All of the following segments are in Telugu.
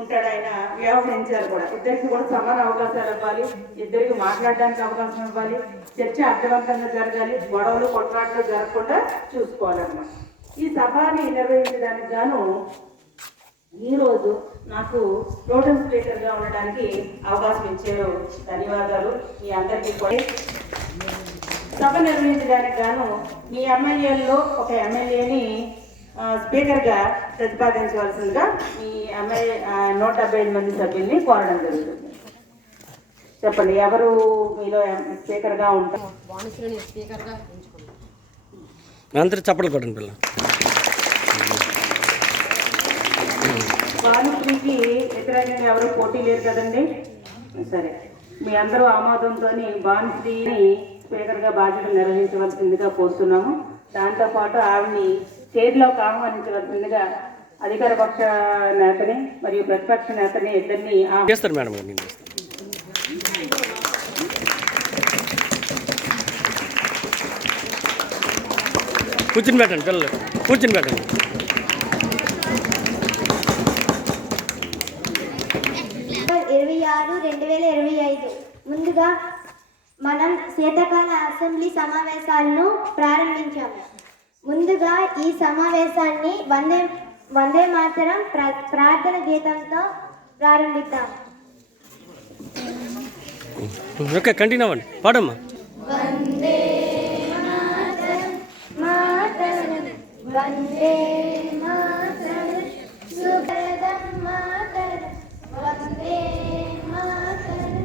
ఉంటాడు ఆయన వ్యవహరించారు కూడా. ఇద్దరికి కూడా సమాన అవకాశాలు ఇవ్వాలి, ఇద్దరికి మాట్లాడడానికి అవకాశం ఇవ్వాలి, చర్చ అర్థవంతంగా జరగాలి, గొడవలు కొట్లాటలు జరగకుండా చూసుకోవాలన్నమాట. ఈ సభని నిర్వహించడానికి గాను ఈరోజు నాకు ప్రోటెం స్పీకర్గా ఉండడానికి అవకాశం ఇచ్చారు. ధన్యవాదాలు మీ అందరికీ కూడా. సభ నిర్వహించడానికి గాను మీ ఎమ్మెల్యేల్లో ఒక ఎమ్మెల్యేని స్పీకర్గా ప్రతిపాదించవలసిందిగా మీ ఎమ్మెల్యే 175 మంది సభ్యుల్ని కోరడం జరుగుతుంది. చెప్పండి, ఎవరు మీలో స్పీకర్గా ఉంటారు? అందరూ చప్పట్లు కొట్టండి పిల్ల. భానుశ్రీకి వ్యతిరేకంగా ఎవరు పోటీ లేరు కదండి. సరే, మీ అందరూ ఆమోదంతో భానుశ్రీని స్పీకర్గా బాధ్యతలు నిర్వహించవలసిందిగా కోరుతున్నాము. దాంతోపాటు ఆవిడ్ని స్టేజ్లోకి ఆహ్వానించవలసిందిగా అధికార పక్ష నేతని మరియు ప్రతిపక్ష నేతని ఇద్దరిని చేస్తారు మేడం. కూర్చుని పెట్టండి పిల్లలు, కూర్చుని పెట్టండి. ముందుగా మనం శీతాకాల అసెంబ్లీ సమావేశాలను ప్రారంభించాము. ముందుగా ఈ సమావేశాన్ని వందే మాతరం ప్రార్థన గీతంతో ప్రారంభిద్దాం. ఓకే, కంటిన్యూ అవ్వండి, పాడమ్మా. వందే మాతరం మాతరం వందే మాతరం సుఖదం మాతరం వందే మాతరం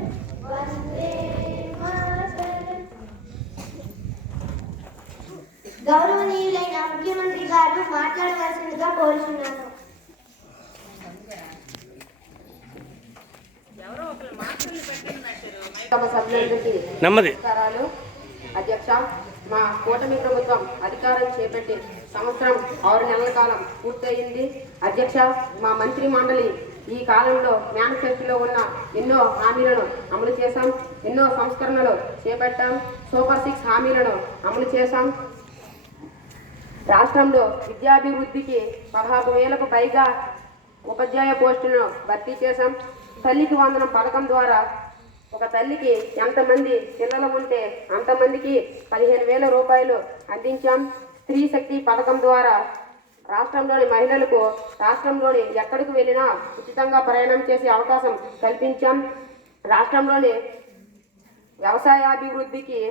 వందే మాతరం. గౌరవనీయులైన ముఖ్యమంత్రి గారు మాట్లాడవలసిందిగా కోరుచున్నాను. నమస్కారాలు అధ్యక్ష. మా కూటమి ప్రభుత్వం అధికారం చేపట్టి సంవత్సరం 6 నెలల కాలం పూర్తయింది. అధ్యక్ష, మా మంత్రి మండలి ఈ కాలంలో మేనిఫెస్టోలో ఉన్న ఎన్నో హామీలను అమలు చేశాం, ఎన్నో సంస్కరణలు చేపట్టాం, సూపర్ 6 హామీలను అమలు చేశాం. రాష్ట్రంలో విద్యాభివృద్ధికి 16,000కు పైగా ఉపాధ్యాయ పోస్టులను భర్తీ చేశాం. తల్లికి వందనం పథకం ద్వారా ఒక తల్లికి ఎంతమంది పిల్లలు ఉంటే అంతమందికి 15,000 రూపాయలు అందించాం. స్త్రీ శక్తి పథకం ద్వారా రాష్ట్రంలోని మహిళలకు రాష్ట్రంలోని ఎక్కడికి వెళ్ళినా ఉచితంగా ప్రయాణం చేసే అవకాశం కల్పించాం. రాష్ట్రంలోని వ్యవసాయాభివృద్ధికి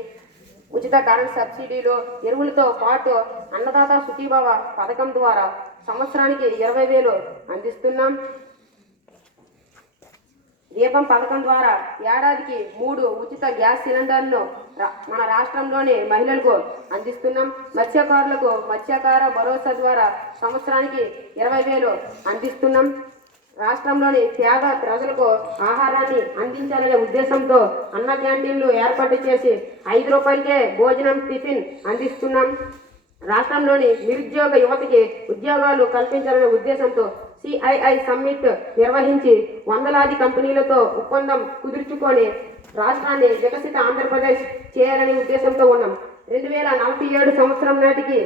ఉచిత కరెంట్ సబ్సిడీలు, ఎరువులతో పాటు అన్నదాత సుఖీభవ పథకం ద్వారా సంవత్సరానికి 20,000 అందిస్తున్నాం. దీపం పథకం ద్వారా ఏడాదికి 3 ఉచిత గ్యాస్ సిలిండర్లను మన రాష్ట్రంలోని మహిళలకు అందిస్తున్నాం. మత్స్యకారులకు మత్స్యకార భరోసా ద్వారా సంవత్సరానికి 20,000 అందిస్తున్నాం. రాష్ట్రంలోని పేద ప్రజలకు ఆహారాన్ని అందించాలనే ఉద్దేశంతో అన్న క్యాంటీన్లు ఏర్పాటు చేసి 5 రూపాయలకే భోజనం టిఫిన్ అందిస్తున్నాం. రాష్ట్రంలోని నిరుద్యోగ యువతకి ఉద్యోగాలు కల్పించాలనే ఉద్దేశంతో CII సమ్మిట్ నిర్వహించి వందలాది కంపెనీలతో ఒప్పందం కుదుర్చుకొని రాష్ట్రాన్ని వికసిత ఆంధ్రప్రదేశ్ చేయాలనే ఉద్దేశంతో ఉన్నాం. 2047 సంవత్సరం నాటికి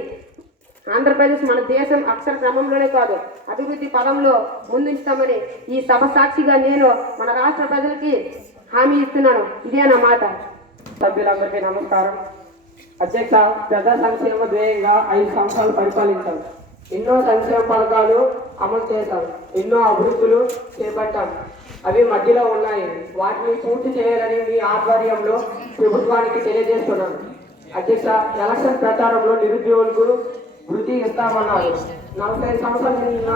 ఆంధ్రప్రదేశ్ మన దేశం అక్షర క్రమంలోనే కాదు అభివృద్ధి పదంలో ముందుంచుతామని ఈ సభ సాక్షిగా నేను మన రాష్ట్ర ప్రజలకి హామీ ఇస్తున్నాను. ఇదే నా మాట. సభ్యులందరికీ నమస్కారం. అధ్యక్ష, ప్రజా సంక్షేమ ధ్యేయంగా 5 సంవత్సరాలు పరిపాలించాం. ఎన్నో సంక్షేమ పథకాలు అమలు చేశాం, ఎన్నో అభివృద్ధులు చేపట్టాం. అవి మధ్యలో ఉన్నాయి. వాటిని పూర్తి చేయాలని మీ ఆధ్వర్యంలో ప్రభుత్వానికి తెలియజేస్తున్నాను. అధ్యక్ష, ఎలక్షన్ ప్రచారంలో నిరుద్యోగులకు వృత్తి ఇస్తామన్నారు. 45 సంవత్సరాల నిన్న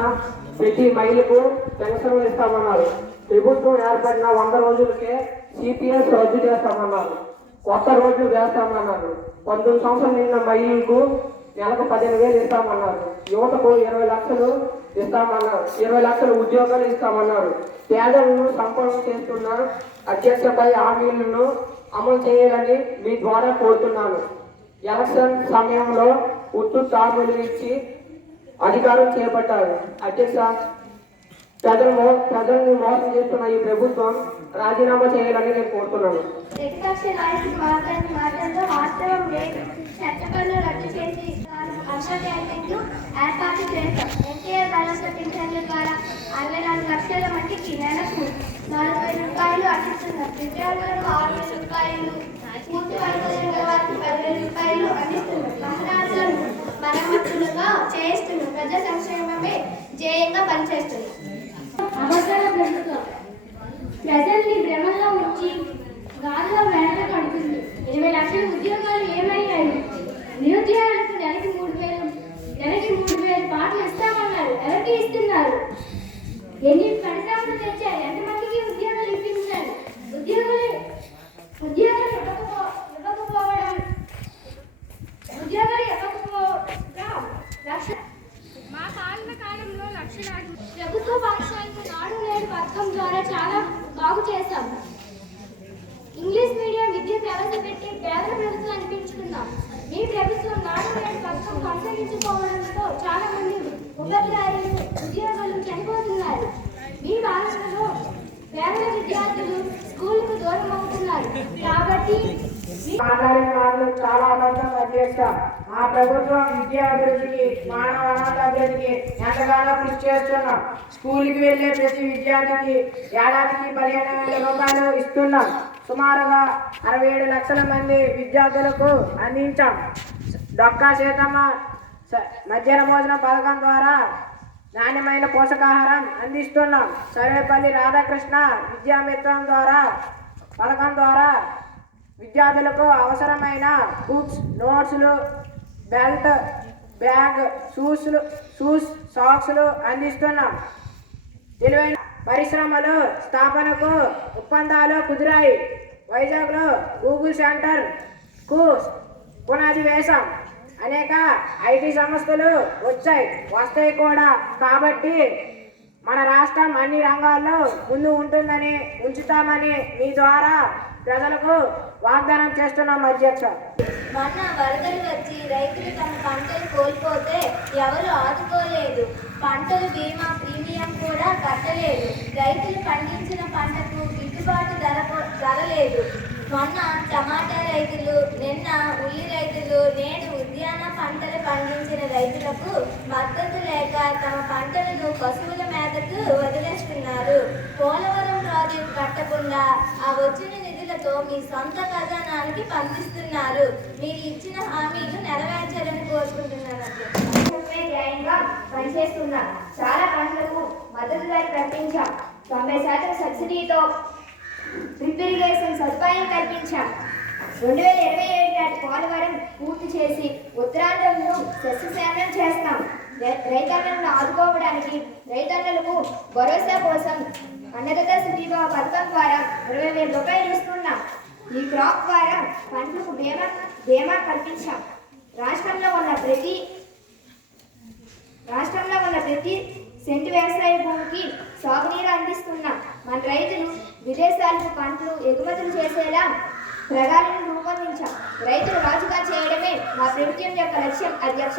ప్రతి మహిళకు పెన్షన్లు ఇస్తామన్నారు. ప్రభుత్వం ఏర్పడిన 100 రోజులకే CPS రద్దు చేస్తామన్నారు. కొత్త రోజులు వేస్తామన్నారు. 19 సంవత్సరాల నిన్న మహిళలకు నెలకు 15,000 ఇస్తామన్నారు. యువతకు 20 లక్షలు ఇస్తామన్నారు. 20 లక్షల ఉద్యోగాలు ఇస్తామన్నారు. పేదలను సంపన్నం చేస్తున్న అధ్యక్షపై హామీలను అమలు చేయాలని మీ ద్వారా కోరుతున్నాను. ఎలక్షన్ సమయంలో ఉత్తు తాములు ఇచ్చి అధికారం చేపట్టారు. అధ్యక్ష, ప్రజలను మోసం చేస్తున్న ఈ ప్రభుత్వం రాజీనామా చేయాలని నేను కోరుతున్నాను. ప్రతిపక్ష నాయకుడు మాట్లాడుతూ వాస్తవం లేదు. చట్టపరులు రద్దు చేసి వర్ష క్యాంటీన్లు ఏర్పాటు చేశాం. ఎన్టీఆర్ భరోసా పింఛన్ల ద్వారా 64 లక్షల మందికి నెలకు 40,000 రూపాయలు అందిస్తున్నారు. విద్యార్థులకు 6,000 రూపాయలు, పూర్తి వయసు కలిగిన వారికి 10,000 రూపాయలు అందిస్తున్నారు. మహిళలను మరమ్మతులుగా చేస్తున్నారు. ప్రజా సంక్షేమమే ధ్యేయంగా పనిచేస్తున్నారు. అబద్ధాల ప్రభుత్వం ప్రజల్ని భ్రమలో ఉంచి గాలిలో వేట కడుతుంది. 20 లక్షల ఉద్యోగాలు ఏమయ్యాయి? నిరుద్యోగులకు నెలకి 3,000 పాటలు ఇస్తామన్నారు. ఎవరికి ఇస్తున్నారు? ఎన్ని పరిశ్రమలు తెచ్చారు? ఎంతమందికి ఉద్యోగాలు ఇప్పించారు? ఉద్యోగాలు మా పాలన కాలంలో లక్షలాది ప్రభుత్వ పాఠశాలకు నాడు నేడు పథకం ద్వారా చాలా బాగు చేశాం. ఇంగ్లీష్ మీడియం విద్య ప్రవేశపెట్టి పేదల ప్రభుత్వం అనిపించుకున్నాం. మీ ప్రభుత్వం నాడు నేడు పథకం కొనసాగించుకోవడంతో చాలా మంది ఉపాధ్యాయులు ఉద్యోగులు చనిపోతున్నారు. మీ పాలనలో పేదల విద్యార్థులు స్కూల్కు దూరం అవుతున్నారు. కాబట్టి మాట్లాడిన వాళ్ళు చాలా అబద్ధం అధ్యక్ష. మా ప్రభుత్వం విద్యాభివృద్ధికి, మానవ వనరుల అభివృద్ధికి ఎంతగానో కృషి చేస్తున్నాం. స్కూల్కి వెళ్ళే ప్రతి విద్యార్థికి ఏడాదికి 15,000 రూపాయలు ఇస్తున్నాం. సుమారుగా 67 లక్షల మంది విద్యార్థులకు అందించాం. డొక్కా సీతమ్మ మధ్యాహ్న భోజన పథకం ద్వారా నాణ్యమైన పోషకాహారం అందిస్తున్నాం. సర్వేపల్లి రాధాకృష్ణ విద్యామిత్రం పథకం ద్వారా విద్యార్థులకు అవసరమైన బుక్స్, నోట్స్లు, బెల్ట్, బ్యాగ్, షూస్, సాక్స్లు అందిస్తున్నాం. తెలివైన పరిశ్రమలు స్థాపనకు ఒప్పందాలు కుదిరాయి. వైజాగ్లో గూగుల్ సెంటర్కు పునాది వేశాం. అనేక ఐటీ సంస్థలు వస్తాయి కూడా. కాబట్టి మన రాష్ట్రం అన్ని రంగాల్లో ముందు ఉంచుతామని మీ ద్వారా ప్రజలకు వాగ్దానం చేస్తున్నాం అధ్యక్ష. మొన్న వరదలు వచ్చి రైతులు తమ పంటలు కోల్పోతే ఎవరు ఆదుకోలేదు. పంటల బీమా ప్రీమియం కూడా కట్టలేదు. రైతులు పండించిన పంటకు గిట్టుబాటు ధర లేదు. మొన్న టమాటా రైతులు, నిన్న ఉల్లి రైతులు, నేడు ఉద్యాన పంటలు పండించిన రైతులకు మద్దతు లేక తమ పంటలను పశువుల మేతకు వదిలేస్తున్నారు. పోలవరం ప్రాజెక్టు కట్టకుండా ఆ వచ్చిన నిధులతో మీ సొంత ఖజానానికి పంపిస్తున్నారు. మీరు ఇచ్చిన హామీలు నెరవేర్చాలని కోరుకుంటున్నాను. పనిచేస్తున్నారు. చాలా పంటలకు మద్దతు ధర ప్రకటించాం. 90% సబ్సిడీతో డ్రిప్ ఇరిగేషన్ సదుపాయం కల్పించాం. 2027 నాటి పోలవరం పూర్తి చేసి ఉత్తరాంధ్రను సస్యశ్యామలం చేస్తాం. రైతన్నలను ఆదుకోవడానికి రైతన్నలకు భరోసా కోసం అన్నదాత సుఖీభవ పథకం ద్వారా 20,000 రూపాయలు ఇస్తున్నాం. ఈ క్రాప్ ద్వారా పంటలకు బీమా కల్పించాం. రాష్ట్రంలో ఉన్న ప్రతి సెంటు వ్యవసాయ భూమికి సాగునీరు అందిస్తున్నాం. మన రైతులు విదేశాలకు పంటలు ఎగుమతులు చేసేలా ప్రగాలను రూపొందించాం. రైతులు రాజుగా చేయడమే మా ప్రభుత్వం యొక్క లక్ష్యం అధ్యక్ష.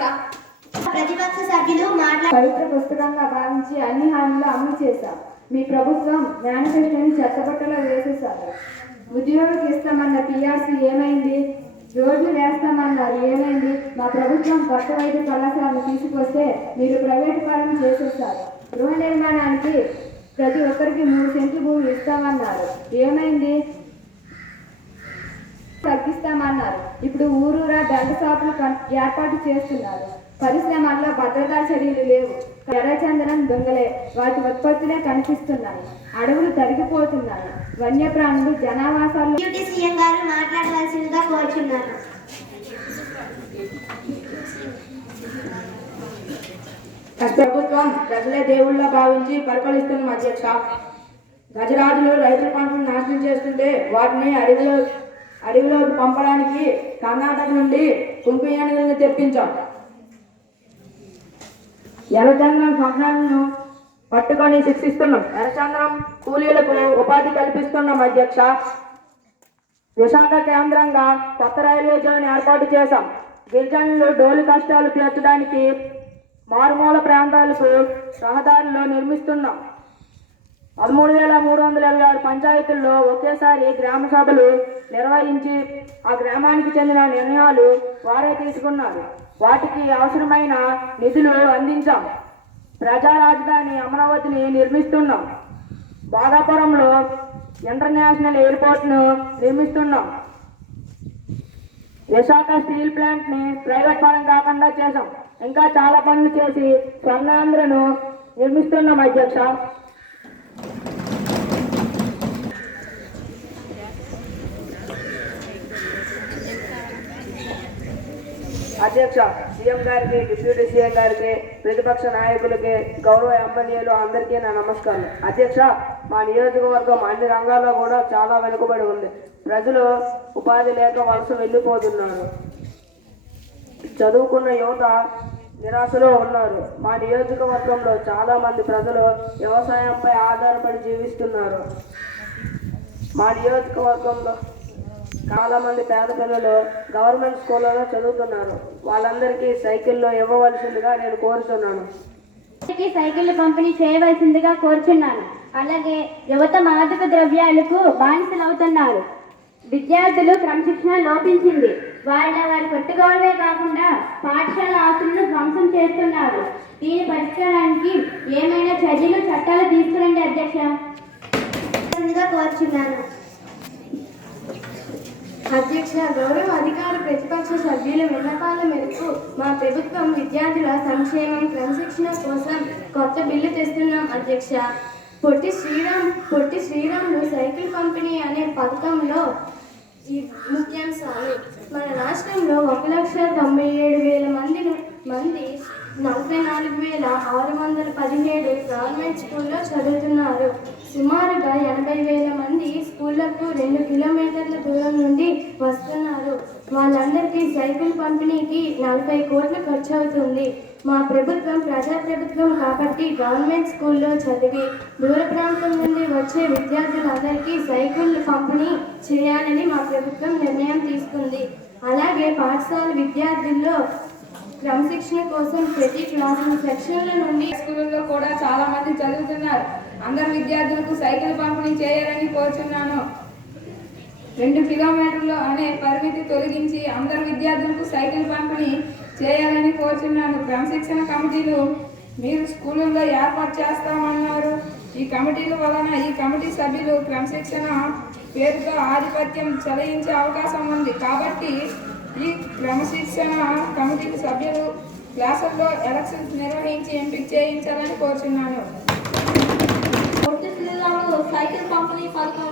ప్రతిపక్ష సభ్యులు పవిత్ర పుస్తకంగా భావించి అన్ని హామీలు అమలు చేశాం. మీ ప్రభుత్వం మేనిఫెస్టోని చెత్తబట్టలో వేసేశారు. ఉద్యోగులకు ఇస్తామన్న పిఆర్సీ ఏమైంది? రోడ్లు వేస్తామన్నారు, ఏమైంది? మా ప్రభుత్వం కొత్త వైద్య కళాశాలను తీసుకొస్తే మీరు ప్రైవేటు పరం చేసేస్తారు. గృహ నిర్మాణానికి ప్రతి ఒక్కరికి 3 సెంట్లు భూమి ఇస్తామన్నారు, ఏమైంది? తగ్గిస్తామన్నారు. ఇప్పుడు ఊరూరా బెల్ట్ షాపులు ఏర్పాటు చేస్తున్నారు. పరిశ్రమల్లో భద్రతా చర్యలు లేవు. ఎర్రచందనం దొంగలే, వాటి ఉత్పత్తులే కనిపిస్తున్నాయి. అడవులు తరిగిపోతున్నాయి. వన్యప్రాణులు జనావాసాల్లో. డిప్యూటీ సీఎం గారు మాట్లాడవలసిందిగా కోరుచున్నాను. ప్రభుత్వం ప్రజలే దేవుళ్ళ భావించి పరిపాలిస్తున్న అధ్యక్ష. గజరాజులు రైతుల పంటను నాశనం చేస్తుంటే వాటిని అడవిలోకి పంపడానికి కర్ణాటక నుండి కుంకు ఏనుగులను తెప్పించాం. ఎర్రచంద్రం సంఘాలను పట్టుకొని శిక్షిస్తున్నాం. ఎర్రచంద్రం కూలీలకు ఉపాధి కల్పిస్తున్నాం అధ్యక్ష. విశాఖ కేంద్రంగా కొత్త రైల్వే జోన్ ఏర్పాటు చేశాం. గిరిజనులు డోలు కష్టాలు తీర్చడానికి మారుమూల ప్రాంతాలకు రహదారులు నిర్మిస్తున్నాం. 13,326 పంచాయతీల్లో ఒకేసారి గ్రామ సభలు నిర్వహించి ఆ గ్రామానికి చెందిన నిర్ణయాలు వారే తీసుకున్నారు. వాటికి అవసరమైన నిధులు అందించాం. ప్రజా రాజధాని అమరావతిని నిర్మిస్తున్నాం. భోగాపురంలో ఇంటర్నేషనల్ ఎయిర్పోర్ట్ను నిర్మిస్తున్నాం. విశాఖ స్టీల్ ప్లాంట్ని ప్రైవేట్ పరం కాకుండా చేశాం. ఇంకా చాలా పనులు చేసి స్వర్ణాంధ్రను నిర్మిస్తున్నాం అధ్యక్ష. అధ్యక్ష, సీఎం గారికి, డిప్యూటీ సీఎం గారికి, ప్రతిపక్ష నాయకులకి, గౌరవ ఎమ్మెల్యేలు అందరికీ నా నమస్కారం. అధ్యక్ష, మా నియోజకవర్గం అన్ని రంగాల్లో కూడా చాలా వెనుకబడి ఉంది. ప్రజలు ఉపాధి లేక వలస వెళ్ళిపోతున్నారు. చదువుకున్న యువత నిరాశలో ఉన్నారు. మా నియోజకవర్గంలో చాలా మంది ప్రజలు వ్యవసాయంపై ఆధారపడి జీవిస్తున్నారు. మా నియోజకవర్గంలో చాలా మంది పేద పిల్లలు గవర్నమెంట్ స్కూళ్ళలో చదువుతున్నారు. వాళ్ళందరికీ సైకిల్లో ఇవ్వవలసిందిగా నేను కోరుతున్నాను. సైకిళ్లు పంపిణీ చేయవలసిందిగా కోరుచున్నాను. అలాగే యువత మాదక ద్రవ్యాలకు బానిసలవుతున్నారు. విద్యార్థులు క్రమశిక్షణ లోపించింది. వారి కొట్టుకోవడమే కాకుండా పాఠశాల ఆస్తులను ధ్వంసం చేస్తున్నారు. దీని పరిష్కారానికి ఏమైనా చర్యలు, చట్టాలు తీసుకురండి అధ్యక్ష. కోరుచున్నాను. అధ్యక్ష, గౌరవ అధికార ప్రతిపక్ష సభ్యుల విన్నపాల మేరకు మా ప్రభుత్వం విద్యార్థుల సంక్షేమం, క్రమశిక్షణ కోసం కొత్త బిల్లు తెస్తున్నాం అధ్యక్ష. పొట్టి శ్రీరాములు సైకిల్ పంపిణీ అనే పథకంలో ఈ ముఖ్యాంశాలు: మన రాష్ట్రంలో 1,97,000 మంది 44,617 గవర్నమెంట్ స్కూల్లో చదువుతున్నారు. సుమారుగా 80,000 మంది స్కూళ్లకు 2 కిలోమీటర్ల దూరం నుండి వస్తున్నారు. వాళ్ళందరికీ సైకిల్ పంపిణీకి 40 కోట్లు ఖర్చు అవుతుంది. మా ప్రభుత్వం ప్రజాప్రభుత్వం కాబట్టి గవర్నమెంట్ స్కూల్లో చదివి దూర ప్రాంతం నుండి వచ్చే విద్యార్థులందరికీ సైకిల్ పంపిణీ చేయాలని మా ప్రభుత్వం నిర్ణయం తీసుకుంది. అలాగే పాఠశాల విద్యార్థుల్లో క్రమశిక్షణ కోసం ప్రతి క్లాసు సెక్షన్ల నుండి స్కూళ్ళలో కూడా చాలా మంది చదువుతున్నారు. అందరు విద్యార్థులకు సైకిల్ పంపిణీ చేయాలని కోరుచున్నాను. 2 కిలోమీటర్లు అనే పరిమితి తొలగించి అందరు విద్యార్థులకు సైకిల్ పంపిణీ చేయాలని కోరుచున్నాను. క్రమశిక్షణ కమిటీలు మీరు స్కూళ్ళల్లో ఏర్పాటు చేస్తామన్నారు. ఈ కమిటీల వలన ఈ కమిటీ సభ్యులు క్రమశిక్షణ పేరుతో ఆధిపత్యం చెలాయించే అవకాశం ఉంది. కాబట్టి ఈ క్రమశిక్షణ కమిటీ సభ్యులు క్లాసుల్లో ఎలక్షన్స్ నిర్వహించి ఎంపిక చేయించాలని కోరుచున్నాను. పొట్టి శ్రీరాములు సైకిల్ పంపిణీ పథకం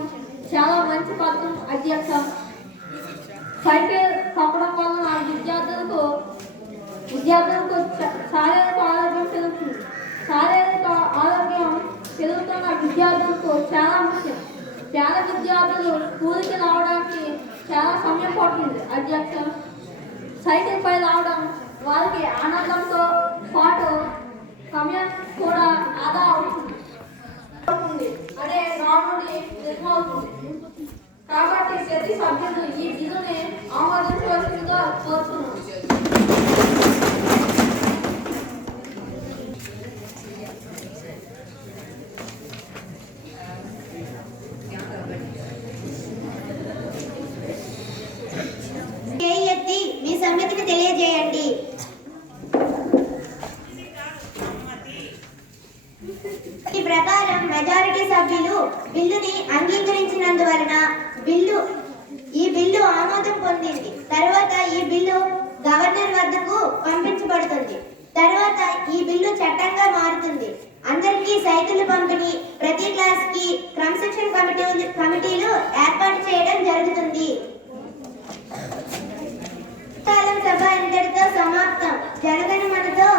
చాలా మంచి పథకం అధ్యక్ష. సైకిల్ పంపడం వలన విద్యార్థులకు శారీరక ఆరోగ్యం పెరుగుతుంది. శారీరక ఆరోగ్యం పెరుగుతున్న విద్యార్థులకు చాలా ముఖ్యం. పేద విద్యార్థులు స్కూల్కి రావడానికి చాలా సమయం పడుతుంది అధ్యక్ష. సైకిల్ పై రావడం వారికి ఆనందంతో పాటు సమయం కూడా ఆదా అవుతుంది అనే నానుడి నిజమవుతుంది. కాబట్టి ప్రతి సభ్యులు ఈ బిల్లుని ఆమోదించవలసిందిగా కోరుతున్నాను. మీ సమ్మతిని తెలియజేయండి. ఈ ప్రకారం మెజారిటీ సభ్యులు బిల్లుని అంగీకరించినందువలన ఈ బిల్లు ఆమోదం పొందింది. తర్వాత ఈ బిల్లు గవర్నర్ వద్దకు పంపించబడుతుంది. తర్వాత ఈ బిల్లు చట్టంగా మారుతుంది. అందరికీ సైకిల్ పంపిణీ, ప్రతి క్లాస్ కి క్రమశిక్షణ కమిటీలు ఏర్పాటు చేయడం జరుగుతుంది. కాలం సభ ఇంతటితో సమాప్తం. జనగణమనతో